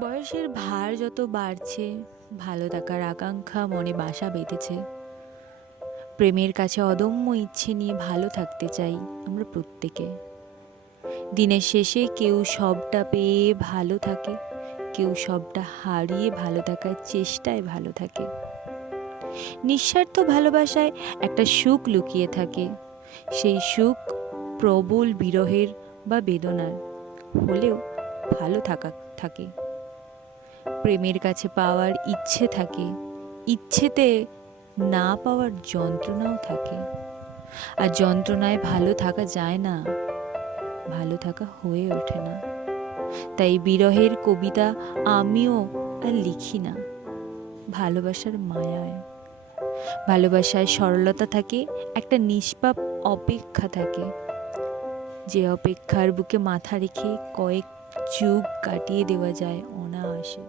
বয়সের ভার যত বাড়ছে, ভালো থাকার আকাঙ্ক্ষা মনে বাসা বেঁধেছে। প্রেমের কাছে অদম্য ইচ্ছে নিয়ে ভালো থাকতে চাই আমরা প্রত্যেকে। দিনের শেষে কেউ সবটা পেয়ে ভালো থাকে, কেউ সবটা হারিয়ে ভালো থাকার চেষ্টায় ভালো থাকে। নিঃস্বার্থ ভালোবাসায় একটা সুখ লুকিয়ে থাকে। সেই সুখ প্রবল বিরহের বা বেদনার হলেও ভালো থাকা থাকে। প্রেমের কাছে পাওয়ার ইচ্ছে থাকে, ইচ্ছেতে না পাওয়ার যন্ত্রণাও থাকে। আর যন্ত্রণায় ভালো থাকা যায় না, ভালো থাকা হয়ে ওঠে না। তাই বিরহের কবিতা আমিও আর লিখি না ভালোবাসার মায়ায়। ভালোবাসায় সরলতা থাকে, একটা নিষ্পাপ অপেক্ষা থাকে, যে অপেক্ষার বুকে মাথা রেখে কয়েক যুগ কাটিয়ে দেওয়া যায় অনায়াসে।